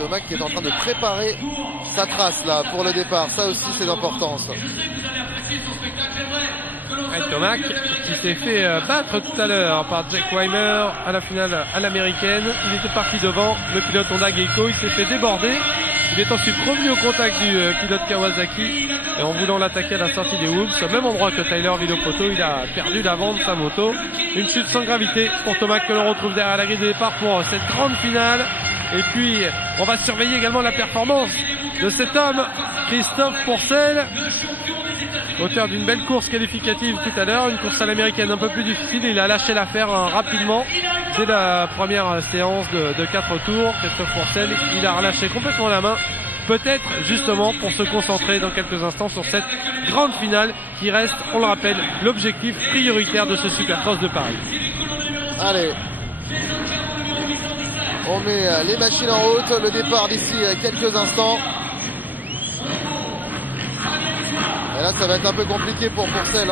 Tomac qui est en train de préparer sa trace là pour le départ. Ça aussi c'est d'importance. Tomac qui s'est fait battre tout à l'heure par Jack Weimer à la finale à l'américaine. Il était parti devant le pilote Honda Geico, il s'est fait déborder. Il est ensuite revenu au contact du pilote Kawasaki et en voulant l'attaquer à la sortie des whoops, au même endroit que Tyler Villopoto, il a perdu l'avant de sa moto. Une chute sans gravité pour Tomac que l'on retrouve derrière la grille de départ pour cette grande finale. Et puis on va surveiller également la performance de cet homme, Christophe Pourcel, auteur d'une belle course qualificative tout à l'heure, une course à l'américaine un peu plus difficile. Il a lâché l'affaire rapidement dès la première séance de 4 tours. Christophe Pourcel, il a relâché complètement la main, peut-être justement pour se concentrer dans quelques instants sur cette grande finale qui reste, on le rappelle, l'objectif prioritaire de ce Supercross de Paris. Allez, on met les machines en route, le départ d'ici quelques instants. Et là ça va être un peu compliqué pour Pourcel.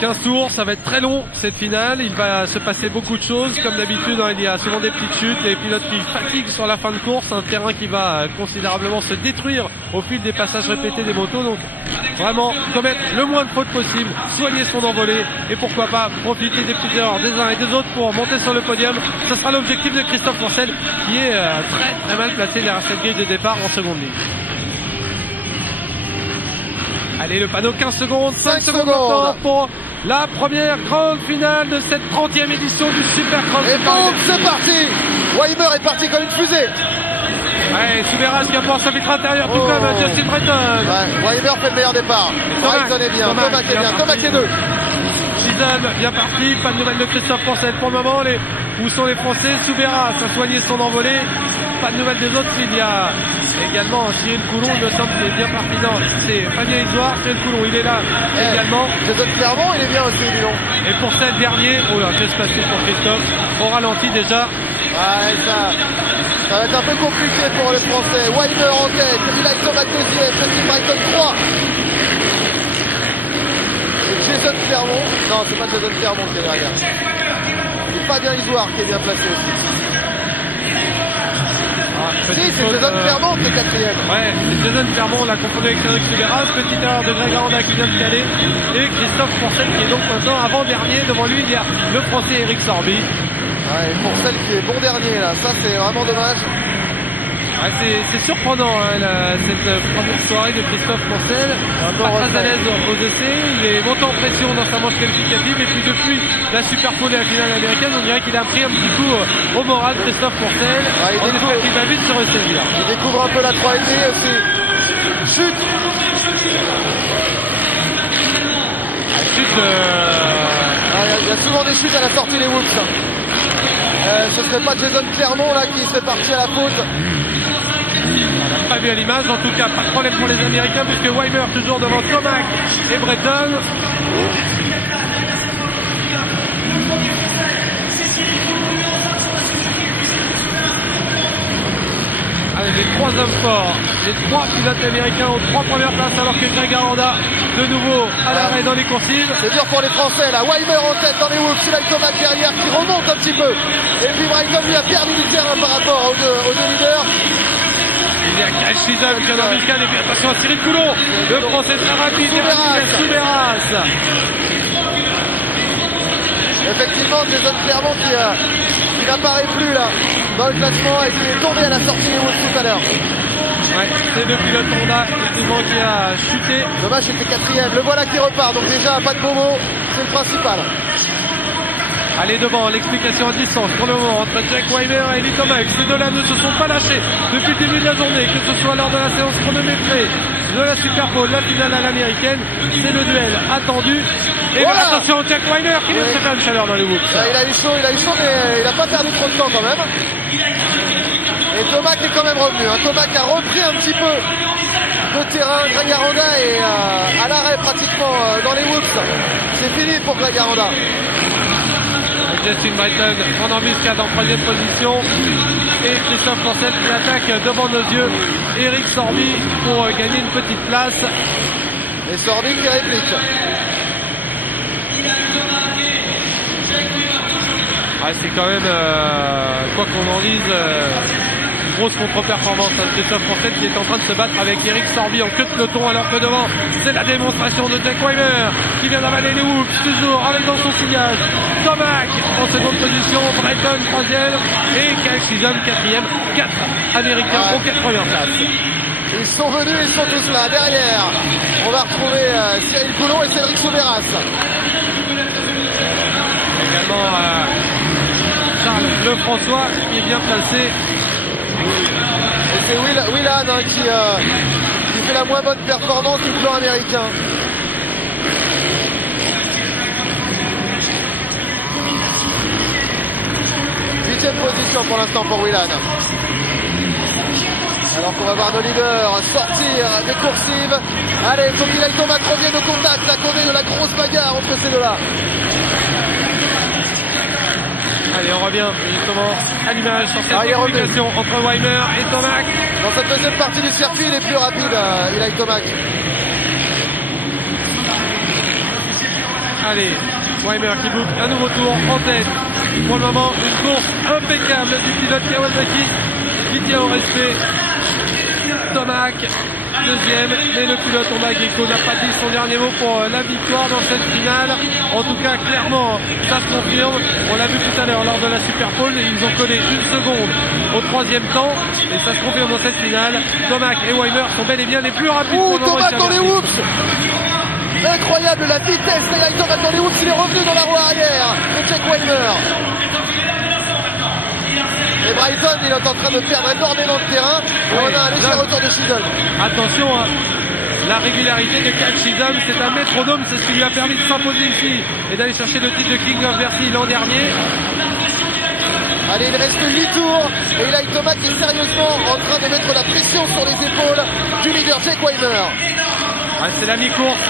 15 tours, ça va être très long cette finale, il va se passer beaucoup de choses, comme d'habitude il y a souvent des petites chutes, les pilotes qui fatiguent sur la fin de course, un terrain qui va considérablement se détruire au fil des passages répétés des motos, donc vraiment commettre le moins de fautes possible, soigner son envolée et pourquoi pas profiter des petites erreurs des uns et des autres pour monter sur le podium. Ce sera l'objectif de Christophe Pourcel qui est très mal placé derrière cette grille de départ en seconde ligne. Allez, le panneau 15 secondes, 5 secondes maintenant pour la première grande finale de cette 30e édition du Supercross. Et boum, c'est parti. Weimer est parti comme une fusée. Ouais, Souberas qui apporte sa vitre intérieure, tout comme Justin Breton. Ouais, Weimer fait le meilleur départ. Breton est bien, Tomac est bien, Tomac est deux. Chisholm bien parti, pas de nouvelles de Christophe Pourcel pour le moment. Où sont les Français? Souberas a soigné son envolée. Pas de nouvelles des autres. Il y a également Cyril Coulon, il me semble qu'il est bien parti. Non, c'est Fabien Isoire, Cyril Coulon, il est là également. Jason Clermont, il est bien aussi, dis donc. Et pour celle dernier, oh là, qu'est-ce passé pour Christophe? Au ralenti déjà. Ouais, ça va être un peu compliqué pour les Français. Weimer en tête, Eli Tomac deuxième, Justin Breton 3. Jason Clermont, non, c'est pas Jason Clermont qui est derrière. C'est Fabien Isoire qui est bien placé aussi. Si, c'est Jason Clermont qui est quatrième. Ouais, c'est Jason Clermont, on l'a confondu avec Cédric Souberas. Petite erreur de Greg Aranda qui vient de caler. Et Christophe Pourcel qui est donc maintenant avant-dernier. Devant lui, il y a le Français Eric Sorby. Ouais, Pourcel qui est bon dernier là, ça c'est vraiment dommage. Ouais, c'est surprenant cette première soirée de Christophe Pourcel, pas très à l'aise aux essais, il est monté en pression dans sa manche qualificative et puis depuis la Super Pole et la finale américaine, on dirait qu'il a pris un petit coup au moral Christophe Pourcel. Ouais, on espère qu'il va vite se ressaisir. Il découvre un peu la 3,5 aussi. Chute. Il y a souvent des chutes à la sortie des whoops. Ce serait pas Jason Clermont là qui serait parti à la faute. On n'a pas vu à l'image, en tout cas pas de problème pour les Américains puisque Weimer toujours devant Tomac et Breton. Allez, les trois hommes forts, les trois pilotes américains aux trois premières places alors que Greg Aranda de nouveau à l'arrêt dans les coursives. C'est dur pour les Français là, Weimer en tête dans les whoops, il a Tomac derrière qui remonte un petit peu. Et puis Breton lui a perdu du terrain par rapport aux deux leaders. Il y a Greg Chisholm qui est en amical et puis attention à Cyril Coulon, le Français très rapide, Souberas. Effectivement, Jason Clermont qui n'apparaît plus là dans le classement et qui est tombé à la sortie des whoops tout à l'heure. Ouais, c'est le pilote Honda effectivement qui a chuté. Dommage, c'était quatrième. Le voilà qui repart, donc déjà pas de bobo, c'est le principal. Allez devant, l'explication à distance pour le moment entre Jack Weimer et Eli Tomac. Ces deux-là ne se sont pas lâchés depuis le début de la journée, que ce soit lors de la séance chronométrée de la Super Pole, la finale à l'américaine. C'est le duel attendu. Et voilà. Attention, Jack Weimer qui vient de se faire une chaleur dans les whoops. Il a eu chaud, mais il n'a pas perdu trop de temps quand même. Et Tomac est quand même revenu. Tomac a repris un petit peu de terrain. Greg Aranda est à l'arrêt pratiquement dans les whoops. C'est fini pour Greg Aranda. Justin Breton en embuscade en troisième position et Christophe Pourcel qui attaque devant nos yeux Eric Sorby pour gagner une petite place. Et Sorby qui réplique. Ouais, c'est quand même, quoi qu'on en dise, une grosse contre-performance. Christophe Fourcette qui est en train de se battre avec Eric Sorby en queue de peloton, alors que devant, c'est la démonstration de Jack Weimer qui vient d'avaler les whoops, toujours avec dans son sillage. Tomac en seconde position, Breton troisième et Kyle Chisholm quatrième. 4 Américains aux 4 premières places. Ils sont venus, ils sont tous là. Derrière, on va retrouver Cyril Coulon et Cédric Souberas. Également Charles Lefrançois qui est bien placé. Et c'est Willan qui fait la moins bonne performance du plan américain. Huitième position pour l'instant pour Willan. Alors qu'on va voir nos leaders sortir des coursives. Allez, il faut qu'il aille Tomac revienne au contact à cause de la grosse bagarre entre ces deux-là. Allez, on revient justement à l'image sur cette communication entre Weimer et Tomac. Dans cette deuxième partie du circuit, il est plus rapide, Eli Tomac. Allez, Weimer qui boucle un nouveau tour en tête. Pour le moment, une course impeccable du pilote Kawasaki qui tient au respect. Tomac, deuxième, mais le pilote Honda Gecko n'a pas dit son dernier mot pour la victoire dans cette finale. En tout cas, clairement, ça se confirme. On l'a vu tout à l'heure lors de la Super Pole, ils ont collé une seconde au troisième temps, et ça se confirme dans cette finale. Tomac et Weimer sont bel et bien les plus rapides. Tomac dans les whoops! Incroyable la vitesse, et là Tomac dans les whoops, il est revenu dans la roue arrière de Jack Weimer. Et Bryson, il est en train de perdre énormément de terrain. Et on a un léger retour de Chisholm. Attention, hein. La régularité de Kyle Chisholm, c'est un métronome, c'est ce qui lui a permis de s'imposer ici et d'aller chercher le titre de King of Bercy l'an dernier. Allez, il reste 8 tours et il a Tomac qui est sérieusement en train de mettre la pression sur les épaules du leader Jack Weimer. Ouais, c'est la mi-course.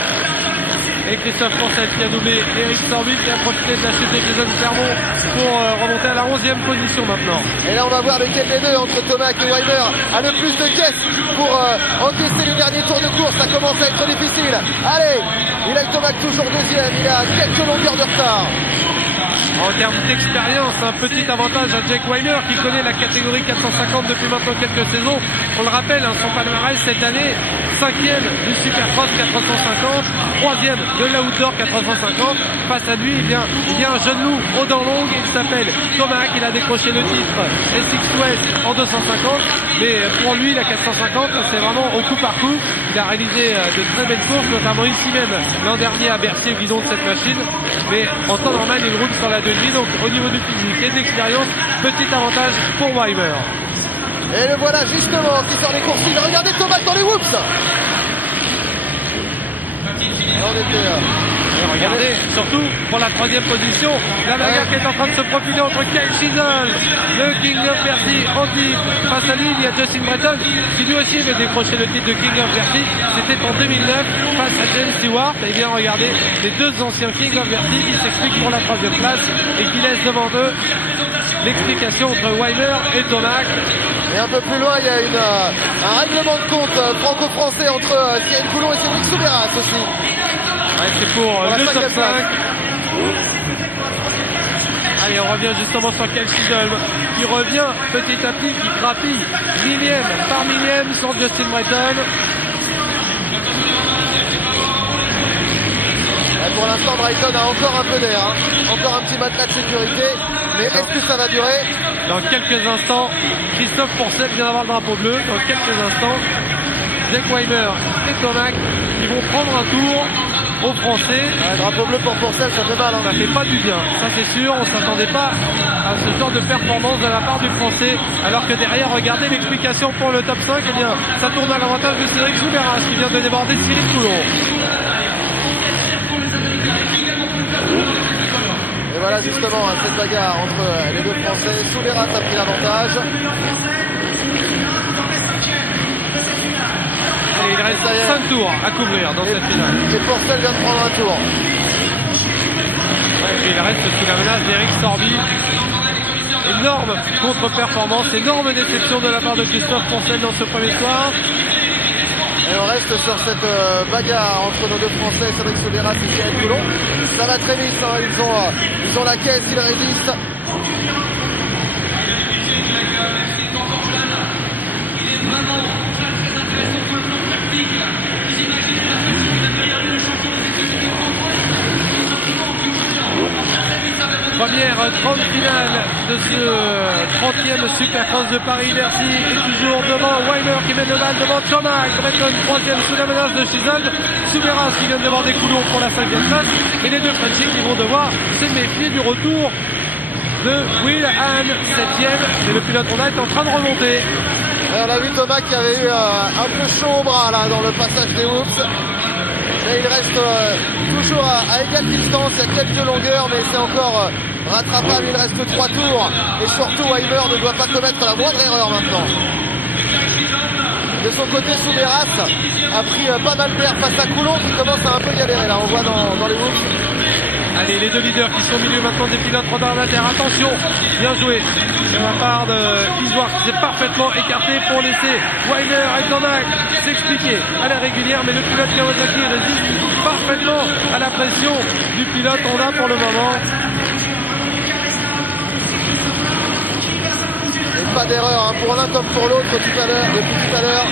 Et Christophe Fourcette qui a doublé Eric Sorby qui a profité de la chute de Jason Clermont pour remonter à la 11e position maintenant. Et là on va voir lequel des deux entre Tomac et Weimer a le plus de caisse pour encaisser les derniers tours de course. Ça commence à être difficile. Allez, il a Tomac toujours deuxième, il a quelques longueurs de retard. En termes d'expérience, un petit avantage à Jack Weimer qui connaît la catégorie 450 depuis maintenant quelques saisons. On le rappelle, son palmarès cette année, 5e du Supercross 450, 3e de l'Outdoor 450. Face à lui, il y a un jeune loup aux dents longues, il s'appelle Tomac, il a décroché le titre SX West en 250, mais pour lui la 450 c'est vraiment au coup par coup. Il a réalisé de très belles courses, notamment ici même l'an dernier à Bercy au guidon de cette machine, mais en temps normal il roule sur la demi, donc au niveau du physique et de l'expérience, petit avantage pour Weimer. Et le voilà justement qui sort les courses. Regardez Tomac dans les whoops. Regardez, surtout pour la 3e position, la bagarre qui est en train de se profiler entre Kyle Chisholm, le King of Bercy en titre. Face à lui, il y a Justin Breton qui lui aussi avait décroché le titre de King of Bercy. C'était en 2009 face à James Stewart. Et bien regardez, les deux anciens King of Bercy qui s'expliquent pour la 3e place et qui laissent devant eux l'explication entre Weimer et Tomac. Et un peu plus loin, il y a un règlement de compte franco-français entre Cyril Coulon et Cédric Souberas aussi. Ouais, c'est pour le top 5. Allez, on revient justement sur Kyle Chisholm qui revient petit à petit, qui grappille millième par millième sur Justin Breton. Pour l'instant, Brighton a encore un peu d'air, encore un petit matelas de sécurité, mais est-ce que ça va durer? Dans quelques instants, Christophe Fourcette vient d'avoir le drapeau bleu. Dans quelques instants, Jack Weimer et Tomac qui vont prendre un tour aux Français. Drapeau bleu pour Fourcette, ça fait mal. Ça fait pas du bien, ça c'est sûr. On s'attendait pas à ce genre de performance de la part du Français. Alors que derrière, regardez l'explication pour le top 5. Eh bien, ça tourne à l'avantage de Cédric Souberas qui vient de déborder Cyril Coulon. Et voilà justement cette bagarre entre les deux Français. Souberas a pris l'avantage. Et il reste 5 tours à couvrir dans cette finale. Et Fourcette vient de prendre un tour. Et puis il reste sous la menace d'Eric Sorby. Énorme contre-performance, énorme déception de la part de Christophe Fourcette dans ce premier soir. Et on reste sur cette bagarre entre nos deux Français, Cédric Souberas et Cyril Coulon. Ça va très vite, ils ont la caisse, ils résistent. finale de ce 30e Supercross de Paris-Bercy est toujours devant Weimer qui mène le bal devant Tomac, Breton 3e sous la menace de Chisholm, Souberas qui vient de déborder Coulon pour la 5e place et les deux Frenchies qui vont devoir se méfier du retour de Will Hahn 7e et le pilote Honda est en train de remonter. Et on a vu Tomac qui avait eu un peu chaud au bras là dans le passage des Whoops. Mais il reste toujours à égale distance, il y a quelques longueurs, mais c'est encore rattrapable, il reste 3 tours. Et surtout, Weimer ne doit pas commettre la moindre erreur maintenant. De son côté, Souberas a pris pas mal d'air face à Coulon qui commence à un peu galérer là, on voit dans les Whoops. Allez, les deux leaders qui sont au milieu maintenant des pilotes radar terre. Attention, bien joué de la part de Isoire qui s'est parfaitement écarté pour laisser Weimer et Tomac s'expliquer à la régulière, mais le pilote Kawasaki résiste parfaitement à la pression du pilote Honda pour le moment. Et pas d'erreur pour l'un comme pour l'autre depuis tout à l'heure.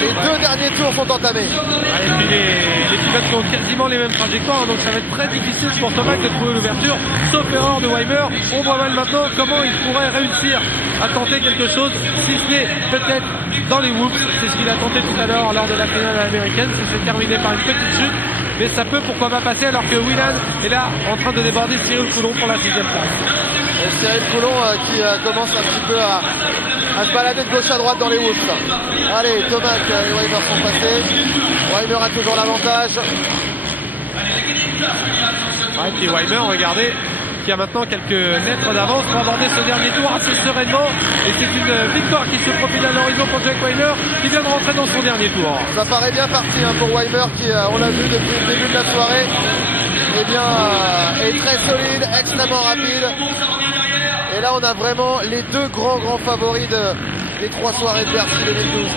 Les deux derniers tours sont entamés. Et puis les pilotes ont quasiment les mêmes trajectoires, donc ça va être très difficile pour Tomac de trouver l'ouverture, sauf erreur de Weimer. On voit mal maintenant comment il pourrait réussir à tenter quelque chose, si ce n'est peut-être dans les Whoops. C'est ce qu'il a tenté tout à l'heure lors de la finale américaine. Ça s'est terminé par une petite chute, mais ça peut pourquoi pas passer alors que Will Hahn est là en train de déborder Cyril Coulon pour la 6e place. Et Cyril Coulon qui commence un petit peu à se balader de gauche à droite dans les Whoops. Allez, Tomac et Weimer sont passés. Weimer a toujours l'avantage. Et puis Weimer, regardez, qui a maintenant quelques mètres d'avance pour aborder ce dernier tour assez sereinement. Et c'est une victoire qui se profile à l'horizon pour Jack Weimer qui vient de rentrer dans son dernier tour. Ça paraît bien parti pour Weimer qui, on l'a vu depuis le début de la soirée, eh bien, est très solide, extrêmement rapide. Et là, on a vraiment les deux grands favoris des 3 soirées de Bercy 2012.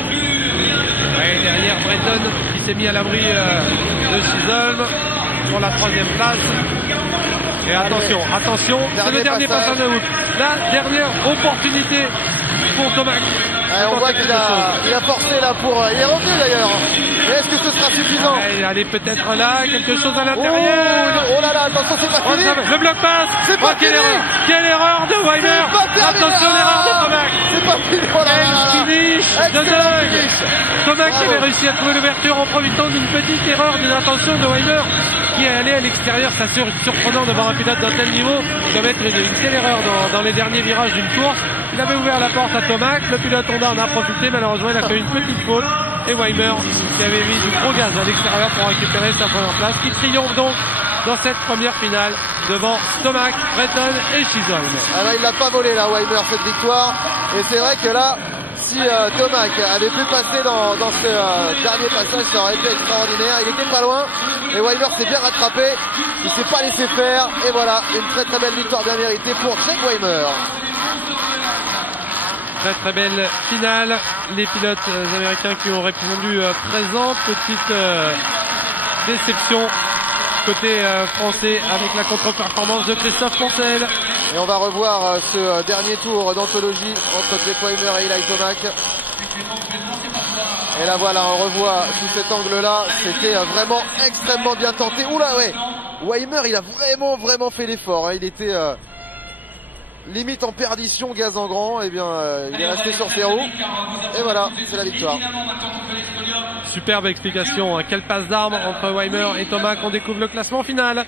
Ouais, derrière Breton qui s'est mis à l'abri de Chisholm pour la 3e place. Et attention, c'est le dernier passage de Whoops. La dernière opportunité pour Tomac. On voit qu'il a forcé là pour... Il est revenu d'ailleurs. Mais est-ce que ce sera suffisant? Allez, peut-être là, quelque chose à l'intérieur. Oh là là, attention, c'est pas fini. Le bloc passe. C'est pas fini. Quelle erreur de Weimer. Attention, l'erreur de Tomac. C'est pas fini. Oh là là. Finish de dingue. Tomac avait réussi à trouver l'ouverture en profitant d'une petite erreur d'une intention de Weimer qui est allé à l'extérieur. Ça surprenant de voir un pilote d'un tel niveau commettre une telle erreur dans les derniers virages d'une course. Il avait ouvert la porte à Tomac, le pilote Honda en a profité, malheureusement il a fait une petite faute. Et Weimer qui avait mis du gros gaz à l'extérieur pour récupérer sa première place, qui triomphe donc dans cette première finale devant Tomac, Breton et Chisholm. Ah là, il l'a pas volé là, Weimer, cette victoire. Et c'est vrai que là, si Tomac avait pu passer dans ce dernier passage, ça aurait été extraordinaire. Il était pas loin et Weimer s'est bien rattrapé. Il s'est pas laissé faire. Et voilà, une très belle victoire bien méritée pour Jack Weimer. Très belle finale. Les pilotes américains qui ont répondu présents. Petite déception côté français avec la contre-performance de Christophe Poncel. Et on va revoir ce dernier tour d'anthologie entre Jack Weimer et Eli Tomac. Et là voilà, on revoit sous cet angle-là. C'était vraiment extrêmement bien tenté. Oula, ouais. Weimer, il a vraiment fait l'effort. Il était limite en perdition, gaz en grand. Et bien, il est resté sur ses roues. Et voilà, c'est la victoire. Superbe explication. Quelle passe d'armes entre Weimer et Tomac. On découvre le classement final.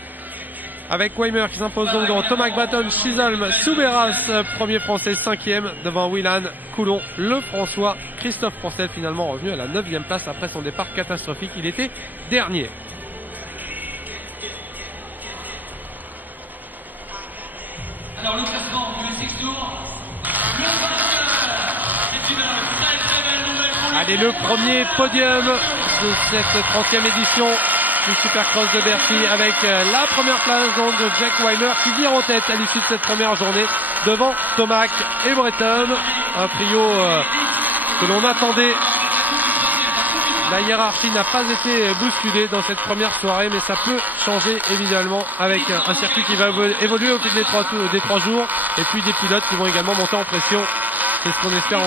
Avec Weimer qui s'impose donc devant Tomac, Breton, Chisholm, Souberas, premier français, 5e devant Will Hahn, Coulon, Le François, Christophe Poncel finalement revenu à la 9e place après son départ catastrophique. Il était dernier. Alors le classement du 6 tours. Allez, le premier podium de cette 30e édition du Supercross de Bercy avec la première place donc de Jack Weimer qui vire en tête à l'issue de cette première journée devant Tomac et Breton. Un trio que l'on attendait. La hiérarchie n'a pas été bousculée dans cette première soirée, mais ça peut changer évidemment avec un circuit qui va évoluer au fil des 3 jours et puis des pilotes qui vont également monter en pression. C'est ce qu'on espère.